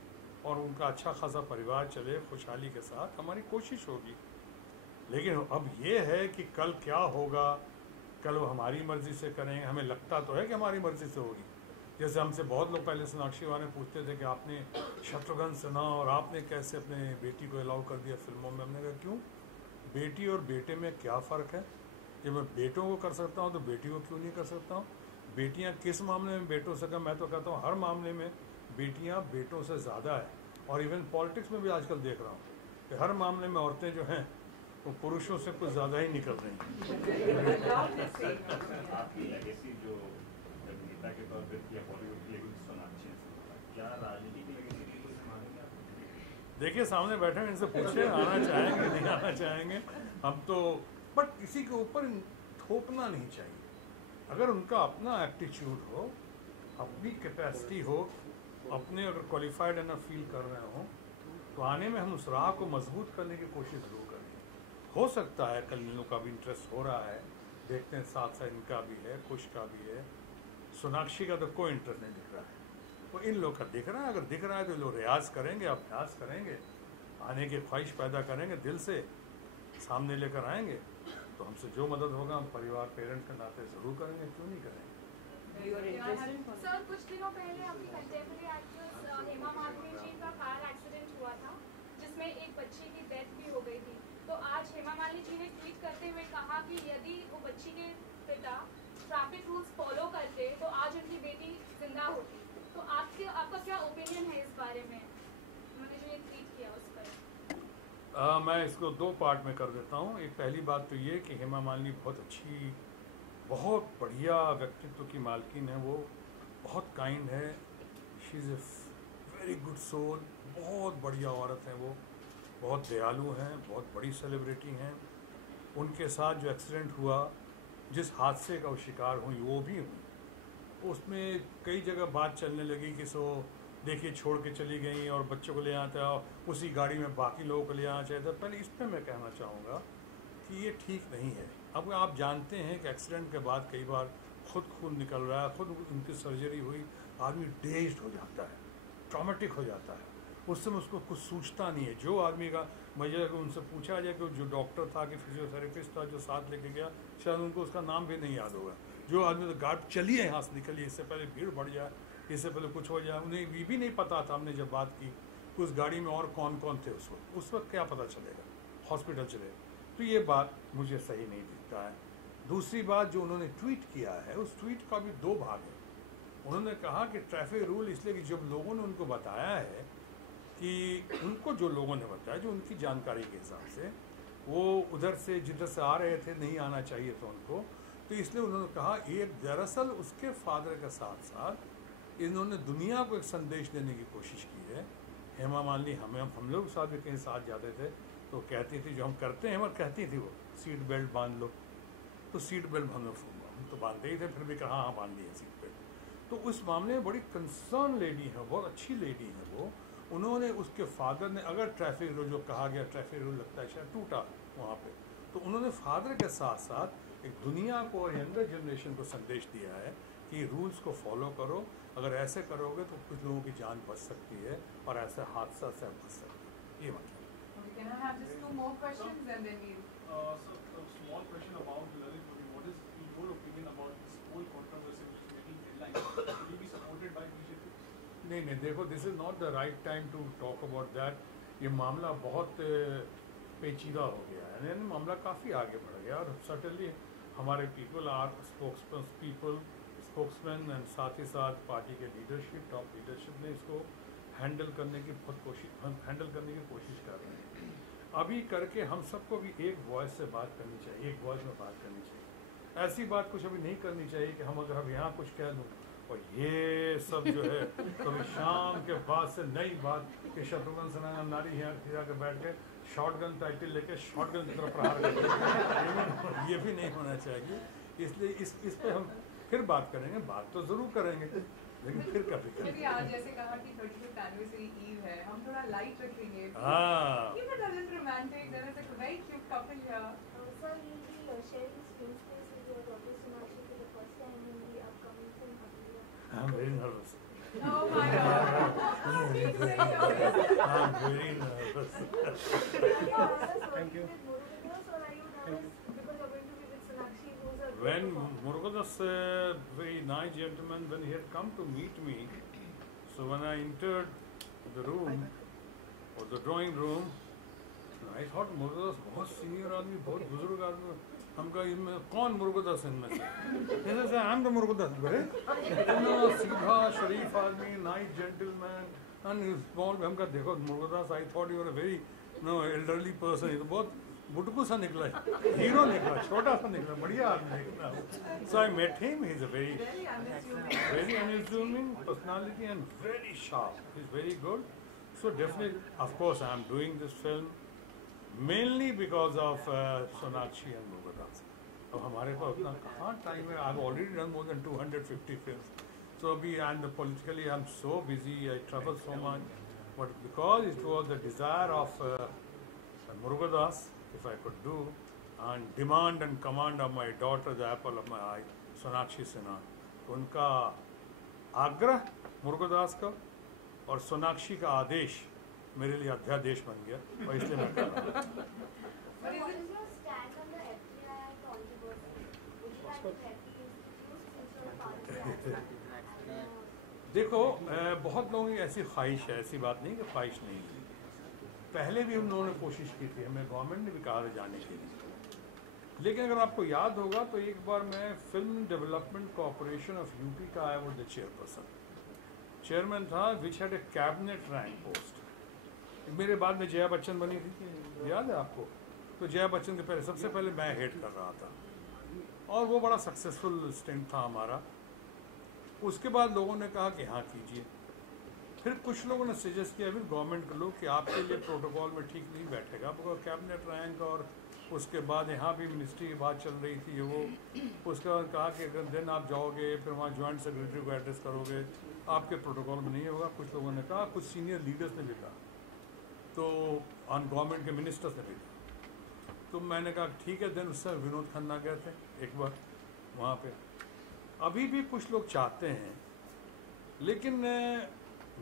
और उनका अच्छा खासा परिवार चले खुशहाली के साथ, हमारी कोशिश होगी। लेकिन अब ये है कि कल क्या होगा, कल वो हमारी मर्ज़ी से करेंगे, हमें लगता तो है कि हमारी मर्ज़ी से होगी। जैसे हमसे बहुत लोग पहले सोनाक्षी वाले पूछते थे कि आपने शत्रुघ्न सिन्हा और आपने कैसे अपने बेटी को अलाउ कर दिया फिल्मों में। हमने कहा क्यों, बेटी और बेटे में क्या फ़र्क है? जब मैं बेटों को कर सकता हूँ तो बेटी को क्यों नहीं कर सकता हूँ? बेटियाँ किस मामले में बेटों से कम? मैं तो कहता हूँ हर मामले में बेटियाँ बेटों से ज़्यादा है। और इवन पॉलिटिक्स में भी आजकल देख रहा हूँ कि हर मामले में औरतें जो हैं वो पुरुषों से कुछ ज़्यादा ही निकल रही हैं। आपकी लेगेसी जो नेता के तौर पर किया, बॉलीवुड की लेगेसी सोनाक्षी ने, क्या राजनीति की लेगेसी की कोई मानेंगे आप? देखिए सामने बैठे हैं, इनसे पूछे आना चाहेंगे नहीं आना चाहेंगे। हम तो बट किसी के ऊपर थोपना नहीं चाहिए। अगर उनका अपना एप्टीट्यूड हो, अपनी कैपेसिटी हो, अपने अगर क्वालिफाइड एनफ फील कर रहे हो तो आने में हम उस राह को मजबूत करने की कोशिश जरूर करेंगे। हो सकता है कल इन लोग का भी इंटरेस्ट हो रहा है, देखते हैं, साथ साथ इनका भी है, कुछ का भी है। सोनाक्षी का तो कोई इंटरेस्ट नहीं दिख रहा है, वो इन लोग का दिख रहा है। अगर दिख रहा है तो लोग रियाज करेंगे, अभ्यास करेंगे, आने की ख्वाहिश पैदा करेंगे, दिल से सामने लेकर आएंगे तो हमसे जो मदद होगा हम परिवार पेरेंट के नाते ज़रूर करेंगे, क्यों नहीं करेंगे। सर कुछ दिनों पहले आपकी कंटेम्परेरी एक्ट्रेस हेमा मालिनी जी का कार एक्सीडेंट हुआ था जिसमें एक बच्ची की डेथ भी हो गई थी। तो आज हेमा मालिनी जी ने ट्वीट करते हुए कहा कि यदि वो बच्ची के पिता ट्रैफिक रूल्स फॉलो करते तो आज उनकी बेटी जिंदा होती। तो आपका क्या ओपिनियन है इस बारे में? उन्होंने जो ये ट्वीट किया उस पर। मैं इसको दो पार्ट में कर देता हूँ। एक पहली बात तो ये कि हेमा मालिनी बहुत अच्छी, बहुत बढ़िया व्यक्तित्व की मालकिन है। वो बहुत काइंड है, she is a very good soul, बहुत बढ़िया औरत है। वो बहुत दयालु हैं, बहुत बड़ी सेलिब्रिटी हैं। उनके साथ जो एक्सीडेंट हुआ, जिस हादसे का वो शिकार हुई, वो भी हुई। उसमें कई जगह बात चलने लगी कि सो देखिए छोड़ के चली गई और बच्चों को ले आता, उसी गाड़ी में बाकी लोगों को ले आना चाहिए था। पहले इस पर मैं कहना चाहूँगा कि ये ठीक नहीं है। अब आप जानते हैं कि एक्सीडेंट के बाद कई बार खुद खून निकल रहा है, खुद उनकी सर्जरी हुई, आदमी डेज्ड हो जाता है, ट्रॉमेटिक हो जाता है, उस समय उसको कुछ सूझता नहीं है। जो आदमी का मुझे अगर उनसे पूछा जाए कि जो डॉक्टर था कि फिजियोथेरेपिस्ट था जो साथ लेके गया, शायद उनको उसका नाम भी नहीं याद होगा। जो आदमी तो गार्ड चलिए यहाँ से निकलिए, इससे पहले भीड़ बढ़ जाए, इससे पहले कुछ हो जाए, उन्हें ये भी नहीं पता था। हमने जब बात की उस गाड़ी में और कौन कौन थे उस वक्त क्या पता चलेगा, हॉस्पिटल चले। तो ये बात मुझे सही नहीं दिखता है। दूसरी बात जो उन्होंने ट्वीट किया है, उस ट्वीट का भी दो भाग है। उन्होंने कहा कि ट्रैफिक रूल इसलिए कि जब लोगों ने उनको बताया है कि उनको जो लोगों ने बताया, जो उनकी जानकारी के हिसाब से वो उधर से जिधर से आ रहे थे नहीं आना चाहिए था उनको, तो इसलिए उन्होंने कहा एक दरअसल उसके फादर के साथ साथ इन्होंने दुनिया को एक संदेश देने की कोशिश की है। हेमा मालिनी हम लोग साथ भी कहीं साथ जाते थे तो कहती थी, जो हम करते हैं, कहती थी वो सीट बेल्ट बांध लो, तो सीट बेल्ट हम तो बांधते ही थे, फिर भी कहा हाँ बांध लिया सीट बेल्ट। तो उस मामले में बड़ी कंसर्न लेडी है, बहुत अच्छी लेडी है वो। उन्होंने उसके फादर ने, अगर ट्रैफिक रूल जो कहा गया ट्रैफिक रूल लगता है शायद टूटा वहाँ पे, तो उन्होंने फादर के साथ साथ एक दुनिया को और यंगर जनरेशन को संदेश दिया है कि रूल्स को फॉलो करो, अगर ऐसे करोगे तो कुछ लोगों की जान बच सकती है और ऐसे हादसा से बच सकती है। ये मतलब Can I have just 2 more questions and then we'll... So, a small question about Lalit Modi. What is your opinion about this whole controversy which is making headlines? Will you be supported by BJP? नहीं, देखो, this is not the right time to talk about that. ये मामला बहुत पेचीदा हो गया है, यानी मामला काफ़ी आगे बढ़ गया और सर्टनली हमारे पीपल आर स्पोक्समैन एंड साथ ही साथ पार्टी के लीडरशिप, टॉप लीडरशिप ने इसको हैंडल करने की कोशिश कर रहे हैं। अभी करके हम सबको भी एक वॉइस से बात करनी चाहिए, एक वॉइस में बात करनी चाहिए। ऐसी बात कुछ अभी नहीं करनी चाहिए कि हम अगर यहाँ कुछ कह दूँ और ये सब जो है कभी शाम के बाद से नई बात कि शत्रुघ्न सिन्हा नारी हीरा के बैठ के शॉटगन टाइटल लेके शॉटगन की तरफ प्रहार करेंगे, ये भी नहीं होना चाहिए। इसलिए इस पे हम फिर बात करेंगे, बात तो ज़रूर करेंगे, लेकिन फिर कभी क्योंकि आज जैसे कहा कि 35th anniversary eve है, हम थोड़ा लाइट रखेंगे। हाँ। Keep it a little romantic. There is a very cute couple here. Sir, you'll be sharing screen space with your daughter Sonakshi for the first time in the upcoming film Hadiya. I'm very nervous. Oh my God! He's very nervous. I'm very nervous. Thank you. Or are you nervous because you're going to be with Sonakshi, who's a When Murugadas, very nice gentleman, when he had come to meet me, so when I entered the room or the drawing room, I thought Murugadas बहुत सीनियर आदमी, बहुत बुजुर्ग आदमी, हम कहा इनमें कौन मुरुगदास इनमें से? जैसे से I'm the मुरुगदास, बड़े इतना सीधा शरीफ आदमी, nice gentleman, and small, हम कहा देखो Murugadoss, I thought you were a very elderly person, ये तो बहुत बुटकू सा निकला है, हीरो निकला, छोटा सा निकला, बढ़िया आदमी निकला। So I met him. He's a very unassuming personality and very sharp. He's very good. So definitely, of course, I am doing this film mainly because of Sonakshi and Murugadas. अब हमारे पास उतना कहाँ टाइम है? I've already done more than 250 films. So अभी and politically I'm so busy. I travel so much. But because it was the desire of Murugadas, if I could do, and demand and command of my daughter, the apple of my eye, Sonakshi Sinha, उनका आग्रह मुरुगदास का और सोनाक्षी का आदेश मेरे लिए अध्यादेश बन गया और इसलिए मैं कर रहा हूँ। What is your stand on the FTI controversy? Would you like to let the institute since your father? देखो, बहुत लोगों की ऐसी ख्वाहिश है, ऐसी बात नहीं कि ख्वाहिश नहीं है। पहले भी हम लोगों ने कोशिश की थी, हमें गवर्नमेंट ने भी कहा था जाने के लिए, लेकिन अगर आपको याद होगा तो एक बार मैं film development corporation of UP का आया, वो द चेयरमैन था, which had a cabinet rank post. मेरे बाद में जया बच्चन बनी थी, याद है आपको? तो जया बच्चन के पहले सबसे पहले मैं हेड कर रहा था और वो बड़ा सक्सेसफुल स्टेंट था हमारा। उसके बाद लोगों ने कहा कि हाँ कीजिए, फिर कुछ लोगों ने सजेस्ट किया, फिर गवर्नमेंट के लोग, कि आपके लिए प्रोटोकॉल में ठीक नहीं बैठेगा, बिकॉज कैबिनेट रैंक, और उसके बाद यहाँ भी मिनिस्ट्री की बात चल रही थी वो। उसके बाद कहा कि अगर दिन आप जाओगे फिर वहाँ जॉइंट सेक्रेटरी को एड्रेस करोगे, आपके प्रोटोकॉल में नहीं होगा। कुछ लोगों ने कहा, कुछ सीनियर लीडर्स ने भी कहा, तो ऑन गवर्नमेंट के मिनिस्टर्स ने भी कहा। तो मैंने कहा ठीक है, दिन उससे विनोद खन्ना गए थे एक बार वहाँ पे। अभी भी कुछ लोग चाहते हैं, लेकिन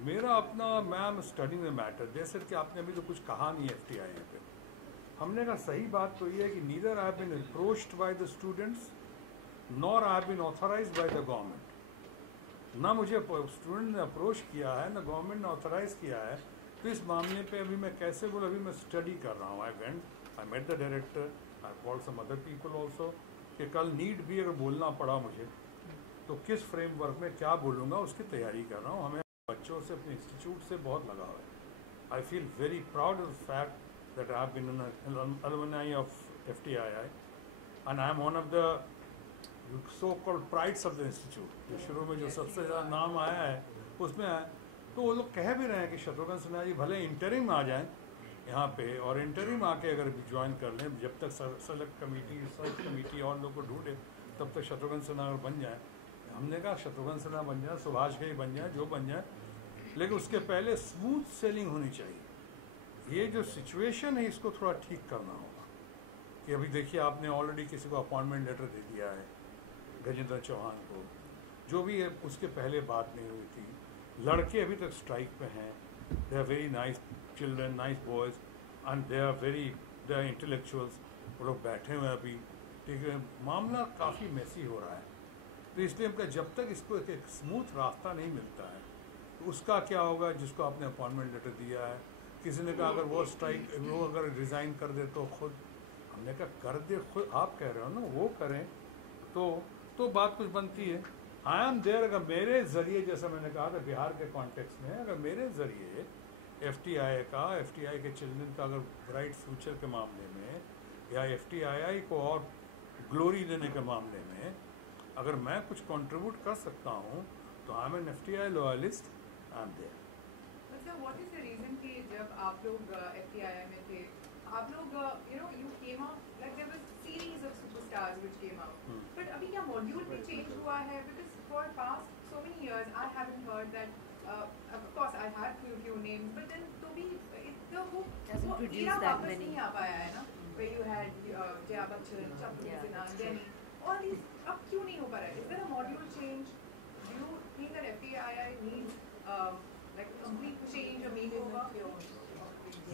मेरा अपना, मैं एम स्टडिंग द मैटर, जैसे कि आपने अभी तो कुछ कहा नहीं FTI पे। हमने कहा सही बात तो ये है कि neither I have been approached by the students nor I have been authorised by the government. ना मुझे स्टूडेंट ने अप्रोच किया है, ना गवर्नमेंट ने ऑथराइज किया है। तो इस मामले पे अभी मैं कैसे बोलूँ, अभी मैं स्टडी कर रहा हूँ। I met the director, I called some other people also, कि कल नीड भी अगर बोलना पड़ा मुझे तो किस फ्रेमवर्क में क्या बोलूँगा, उसकी तैयारी कर रहा हूँ। हमें बच्चों से, अपने इंस्टीट्यूट से बहुत लगाव है। I feel very proud of the fact that I have been an alumni of FTII, and I am one of the so-called prides of the institute. जो शुरू में जो सबसे ज़्यादा नाम आया है उसमें है। तो वो लोग कह भी रहे हैं कि शत्रुघ्न सिन्हा जी भले इंटरिम आ जाएं यहाँ पे, और इंटरिम आके अगर ज्वाइन कर लें, जब तक सेलेक्ट कमेटी, सर्च कमेटी और लोग को ढूंढे, तब तक शत्रुघ्न सिन्हा अगर बन जाए। हमने कहा शत्रुघ्न सिन्हा बन जाए, सुभाष घई बन जाए, जो बन जाए, लेकिन उसके पहले स्मूथ सेलिंग होनी चाहिए। ये जो सिचुएशन है इसको थोड़ा ठीक करना होगा। कि अभी देखिए आपने ऑलरेडी किसी को अपॉइंटमेंट लेटर दे दिया है, गजेंद्र चौहान को, जो भी है उसके पहले बात नहीं हुई थी। लड़के अभी तक स्ट्राइक पे हैं, they are very nice children, nice boys and they are intellectuals, वो लोग बैठे हुए हैं अभी, ठीक है। मामला काफ़ी मैसी हो रहा है, तो इसलिए हमका जब तक इसको एक स्मूथ रास्ता नहीं मिलता है तो उसका क्या होगा जिसको आपने अपॉइंटमेंट लेटर दिया है। किसी ने कहा अगर वो स्ट्राइक वो अगर रिज़ाइन कर दे तो खुद, हमने कहा कर दे खुद, आप कह रहे हो ना वो करें तो बात कुछ बनती है। आई एम देयर, अगर मेरे ज़रिए, जैसा मैंने कहा था बिहार के कॉन्टेक्स्ट में, अगर मेरे ज़रिए FTI के चिल्ड्रन का अगर ब्राइट फ्यूचर के मामले में या FTII को और ग्लोरी देने के मामले में अगर मैं कुछ कंट्रीब्यूट कर सकता हूँ तो I am an FTI loyalist, I am there. Sir what is the reason कि जब आप लोग FTII में थे, आप लोग you came out like there was series of superstars which came out, but अभी क्या मॉड्यूल भी चेंज हुआ है? Because for past so many years I haven't heard that. Of course I had few names, but then तो भी वो era वापस नहीं आ पाया है ना, where you had Jaya Bachchan, Chappal Sinha, Jenny, all these, अब क्यों नहीं हो पा रहा है? Is there a module change? Do you think that FTII needs like a complete change or makeover?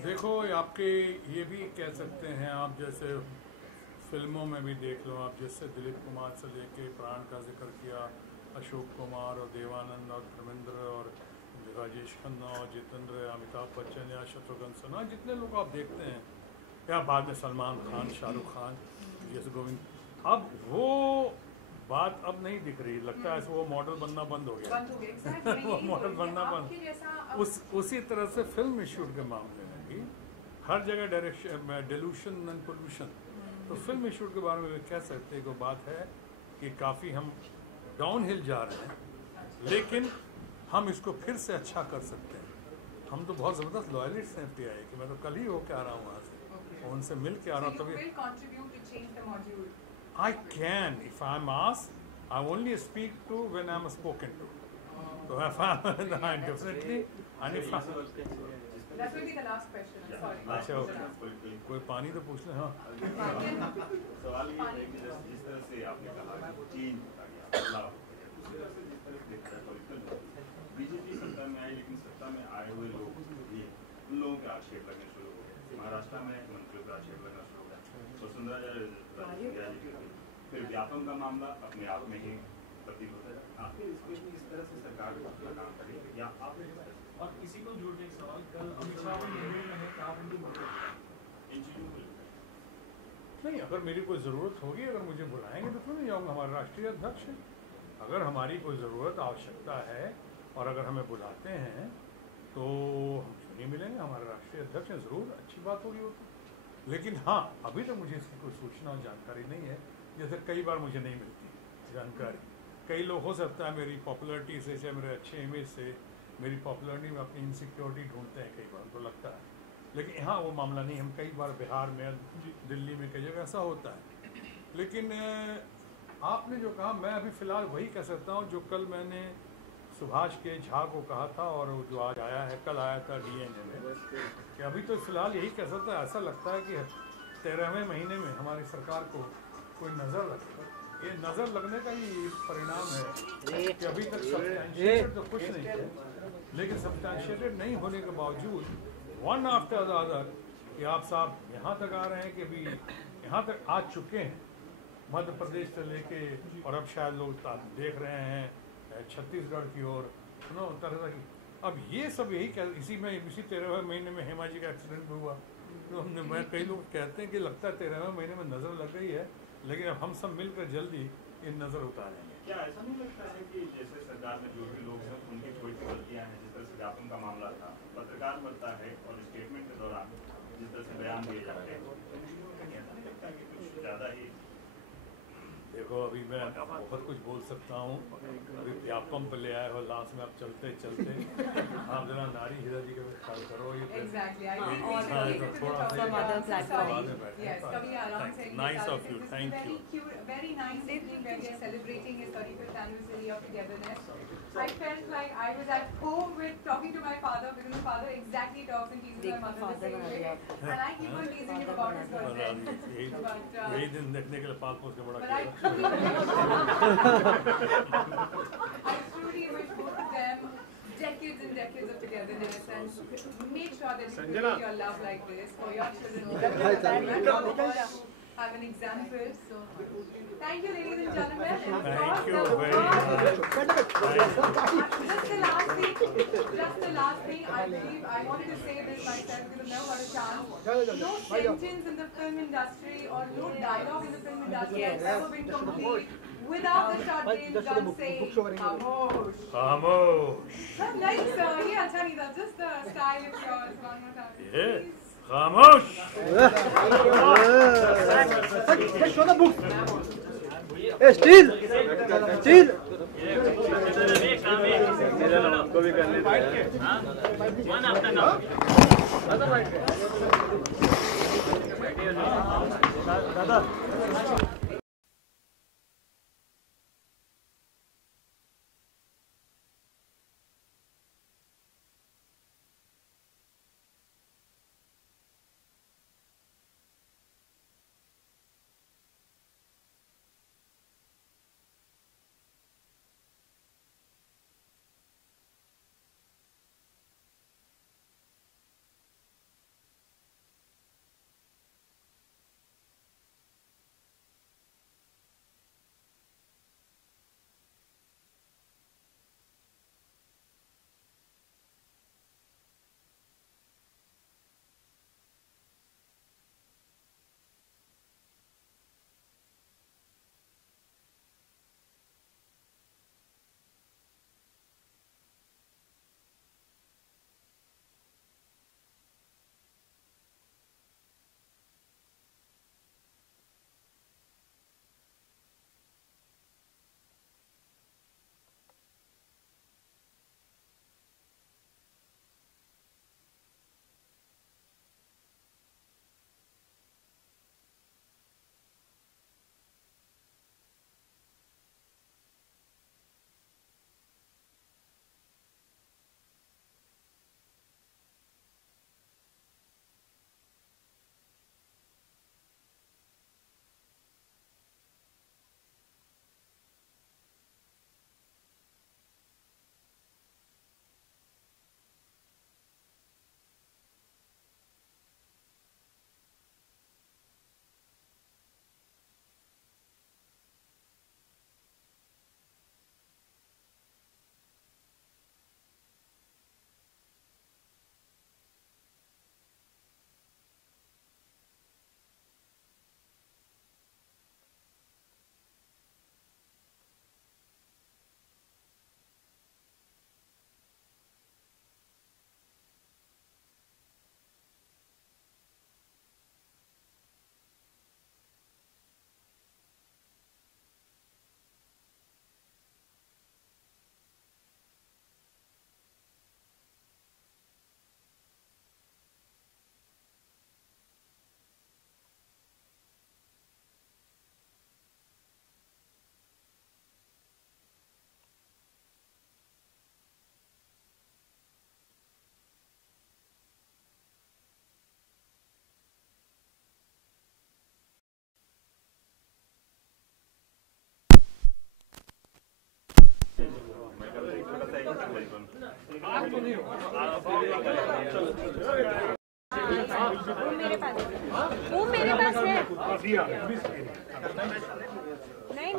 देखो आपके ये भी कह सकते हैं आप, जैसे फिल्मों में भी देख लो आप, जैसे दिलीप कुमार से लेके प्राण का जिक्र किया, अशोक कुमार और देवानंद और धर्मेंद्र और राजेश खन्ना और जितेंद्र, अमिताभ बच्चन या शत्रुघ्न सिन्हा, जितने लोग आप देखते हैं, या बाद में सलमान खान, शाहरुख खान, जैसे गोविंद, अब वो बात अब नहीं दिख रही, लगता है वो मॉडल बनना बंद हो गया। वो मॉडल बनना बंद, उसी तरह से फिल्म इशूट के मामले में भी हर जगह डायरेक्शन डेल्यूशन एंड पोल्यूशन, तो फिल्म इशूट के बारे में भी कह सकते हैं कि बात है कि काफ़ी हम डाउन हिल जा रहे हैं, लेकिन हम इसको फिर से अच्छा कर सकते हैं। हम तो बहुत ज़बरदस्त लॉयलिस्ट हैं FTI कि मैं तो कल ही होके आ रहा हूँ वहाँ से, उनसे मिल के आ रहा हूँ। तभी I can, if I'm asked, I only speak to when I'm spoken to. So if I'm definitely, and if I'm... That will be the last question. I'm sorry. अच्छा ओके, कोई पानी तो पूछ ले। हाँ, सवाल ये है कि जिस तरह से आपने कहा कि चेंज होता गया, बदलाव होता गया, बीजेपी सत्ता में आई, लेकिन सत्ता में आए हुए लोग भी, उन लोगों के आक्षेप लगने शुरू हो गए। महाराष्ट्र में मंत्रियों का आक्षेप लगना शुरू हो गया, वसुंधरा, फिर व्यापम का मामला अपने आप में ही प्रतीत होता है। आखिर इसमें इस तरह से सरकार अपना काम करेगी या आप? और इसी को जोड़ के एक सवाल, कल अमित शाह मुंबई में है, आप उनको इन चीज़ों को नहीं, अगर मेरी कोई ज़रूरत होगी, अगर मुझे बुलाएंगे तो नहीं जाऊँगा। हमारे राष्ट्रीय अध्यक्ष हैं, अगर हमारी कोई ज़रूरत आवश्यकता है और अगर हमें बुलाते हैं तो हम क्यों नहीं मिलेंगे। हमारे राष्ट्रीय अध्यक्ष हैं, ज़रूर अच्छी बात होगी वो तो। लेकिन हाँ, अभी तक मुझे इसकी कोई सूचना और जानकारी नहीं है, जैसे कई बार मुझे नहीं मिलती जानकारी। कई लोग हो सकता है मेरी पॉपुलैरिटी से या मेरे अच्छे इमेज से मेरी पॉपुलैरिटी में अपनी इनसिक्योरिटी ढूंढते हैं, कई बार तो लगता है, लेकिन यहाँ वो मामला नहीं। हम कई बार बिहार में, दिल्ली में, कई जगह ऐसा होता है। लेकिन आपने जो कहा, मैं अभी फ़िलहाल वही कह सकता हूँ जो कल मैंने सुभाष के झा को कहा था और जो आज आया है, कल आया था DNA में, कि अभी तो फ़िलहाल यही कह सकता है। ऐसा लगता है कि 13वें महीने में हमारी सरकार को कोई नज़र लगता है। ये नज़र लगने का ही परिणाम है कि अभी तक सब्सटैंशिएटेड तो कुछ नहीं है, लेकिन सब्सटैंशिएटेड नहीं होने के बावजूद वन आफ्टर द अदर कि आप साहब यहाँ तक आ रहे हैं कि अभी यहाँ तक आ चुके हैं, मध्य प्रदेश से लेके, और अब शायद लोग देख रहे हैं छत्तीसगढ़ की ओर, तरह की। अब ये सब यही इसी 13वें महीने में हेमा जी का एक्सीडेंट भी हुआ, तो हमने, मैं कई लोग कहते हैं कि लगता है 13वें महीने में नज़र लग गई है, लेकिन अब हम सब मिलकर जल्दी इन नज़र उतारेंगे। क्या ऐसा नहीं लगता है कि जैसे सरकार में जो भी लोग हैं उनकी कोई गलतियाँ हैं? जिस तरह से व्यापम का मामला था, पत्रकार बनता है और स्टेटमेंट के दौरान जिस तरह से बयान दिए जाते हैं, ऐसा नहीं लगता कि कुछ ज़्यादा ही? देखो, अभी मैं बहुत कुछ बोल सकता हूँ, अभी व्यापम पे ले आए हो, लास्ट में आप चलते चलते आप जरा नारी हीरा जी का भी ख्याल करो। ये nice of you, thank you. Very nice evening where we are celebrating his 35th anniversary of togetherness. I felt like I was at home with talking to my father because my father exactly talks and teases my mother the same way. And I keep on teasing him about his girlfriend. वही दिन देखने के लिए पाँच मुझ के बड़ा But I truly wish both of them decades and decades of togetherness and make sure that you create your love like this for your children. Have an example. So, thank you, ladies and gentlemen. And of Thank course, you the very much. Just the last thing, I believe I wanted to say this myself because I've never got a chance. No sentence in the film industry or no dialogue in the film industry has ever been complete without the short James Gunn saying "Khamosh." Khamosh. Nice, yeah, Chanita, just the style of yours one more time. Yeah. Khamosh. Show the book. Hey, still. दादा वो मेरे पास है। नहीं